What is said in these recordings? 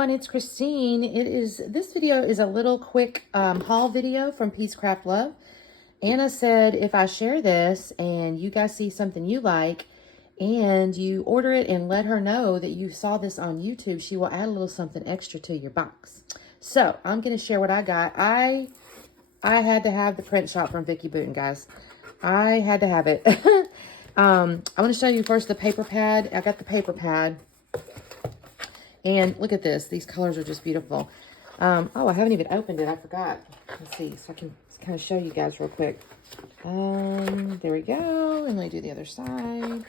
everyone, it's Christine. This video is a little quick haul video from Peacecraft Love. Anna said if I share this and you guys see something you like and you order it and let her know that you saw this on YouTube, she will add a little something extra to your box. So I'm going to share what I got. I had to have the print shop from Vicki Boutin, guys. I had to have it. I want to show you first the paper pad. I got the paper pad. And look at this. These colors are just beautiful. Oh, I haven't even opened it. I forgot. Let's see. So I can kind of show you guys real quick. There we go. And let me do the other side.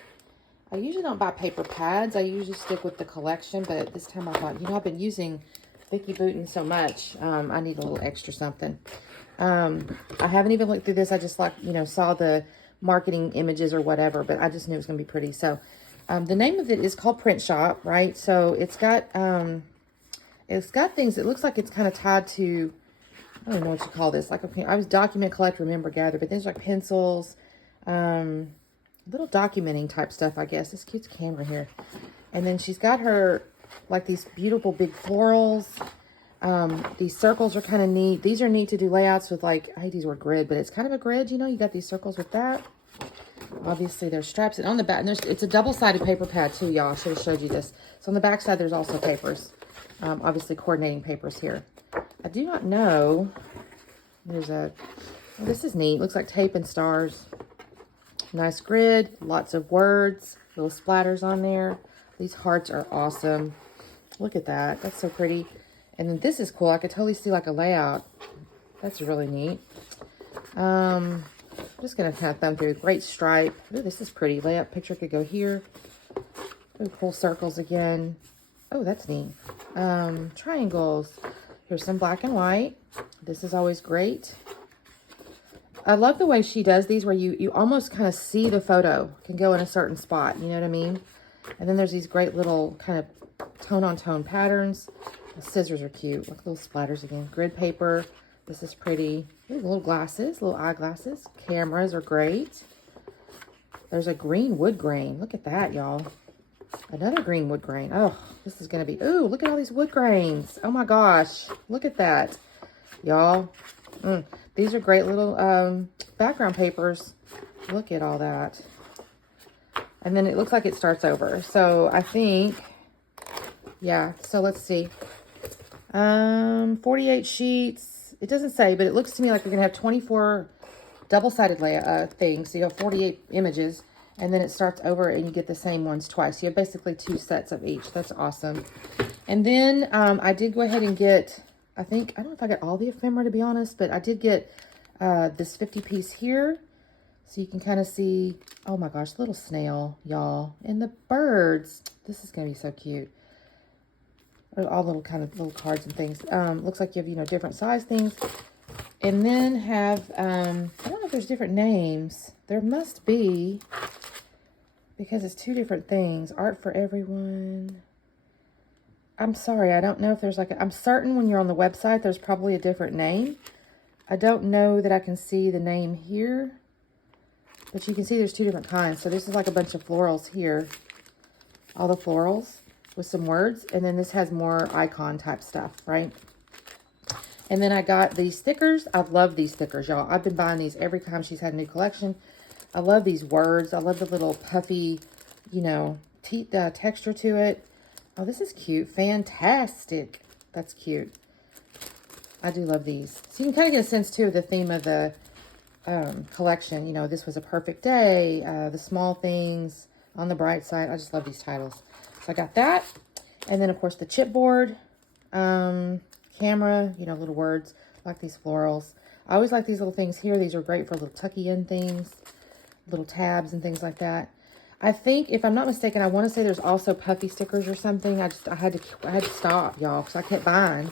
I usually don't buy paper pads. I usually stick with the collection. But this time I thought, I've been using Vicki Boutin so much. I need a little extra something. I haven't even looked through this. I just saw the marketing images or whatever. But I just knew it was going to be pretty. So the name of it is called Print Shop, right? So it's got things. It looks like it's kind of tied to, I don't know what you call this. Like, okay, I was document, collect, remember, gather, but there's like pencils, little documenting type stuff, I guess. This cute camera here. And then she's got her, like, these beautiful big florals. These circles are kind of neat. These are neat to do layouts with, like, I hate these word grid, but it's kind of a grid, you got these circles with that. Obviously, there's straps, and on the back, and it's a double-sided paper pad too, y'all. I should have showed you this. So on the back side, there's also papers. Obviously, coordinating papers here. I do not know. There's this is neat. Looks like tape and stars. Nice grid, lots of words, little splatters on there. These hearts are awesome. Look at that. That's so pretty. And then this is cool. I could totally see like a layout. That's really neat. Just going to kind of thumb through. Great stripe. Ooh, this is pretty. Layout picture could go here. Ooh, cool circles again. Oh, that's neat. Triangles. Here's some black and white. This is always great. I love the way she does these where you almost kind of see the photo. Can go in a certain spot. You know what I mean? And then there's these great little kind of tone-on-tone patterns. The scissors are cute. Look, little splatters again. Grid paper. This is pretty. Ooh, little glasses, little eyeglasses. Cameras are great. There's a green wood grain. Look at that, y'all. Another green wood grain. Oh, this is going to be... Ooh, look at all these wood grains. Oh, my gosh. Look at that, y'all. These are great little background papers. Look at all that. And then it looks like it starts over. So, I think... Yeah, so let's see. 48 sheets. It doesn't say, but it looks to me like we're going to have 24 double-sided things. So you have 48 images, and then it starts over and you get the same ones twice. You have basically 2 sets of each. That's awesome. And then I did go ahead and get, I don't know if I got all the ephemera to be honest, but I did get this 50 piece here. So you can kind of see, oh my gosh, little snail, y'all. And the birds. This is going to be so cute. All little kind of little cards and things. Looks like you have, different size things. And then have, I don't know if there's different names. There must be, because it's 2 different things. Art for everyone. I'm sorry, I don't know if there's like, I'm certain when you're on the website, there's probably a different name. I don't know that I can see the name here. But you can see there's 2 different kinds. So this is like a bunch of florals here. All the florals with some words, and then this has more icon type stuff, right? And then I got these stickers. I've loved these stickers, y'all. I've been buying these every time she's had a new collection. I love these words. I love the little puffy, texture to it. Oh, this is cute. Fantastic. That's cute. I do love these. So you can kind of get a sense, too, of the theme of the collection. This was a perfect day. The small things on the bright side. I just love these titles. So I got that. And then, of course, the chipboard, camera, little words. I like these florals. I always like these little things here. These are great for little tucky-in things, little tabs and things like that. I think, if I'm not mistaken, I want to say there's also puffy stickers or something. I had to stop, y'all, because I kept buying.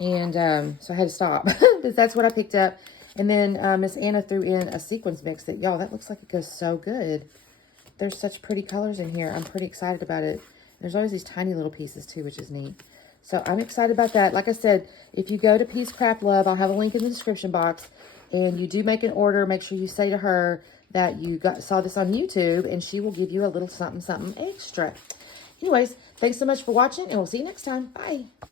And so I had to stop. Because that's what I picked up. And then Miss Anna threw in a sequins mix that, y'all, that looks like it goes so good. There's such pretty colors in here. I'm pretty excited about it. There's always these tiny little pieces too, which is neat. So I'm excited about that. Like I said, if you go to Peacecraft Love, I'll have a link in the description box, and you do make an order, make sure you say to her that you saw this on YouTube, and she will give you a little something, something extra. Anyways, thanks so much for watching, and we'll see you next time. Bye.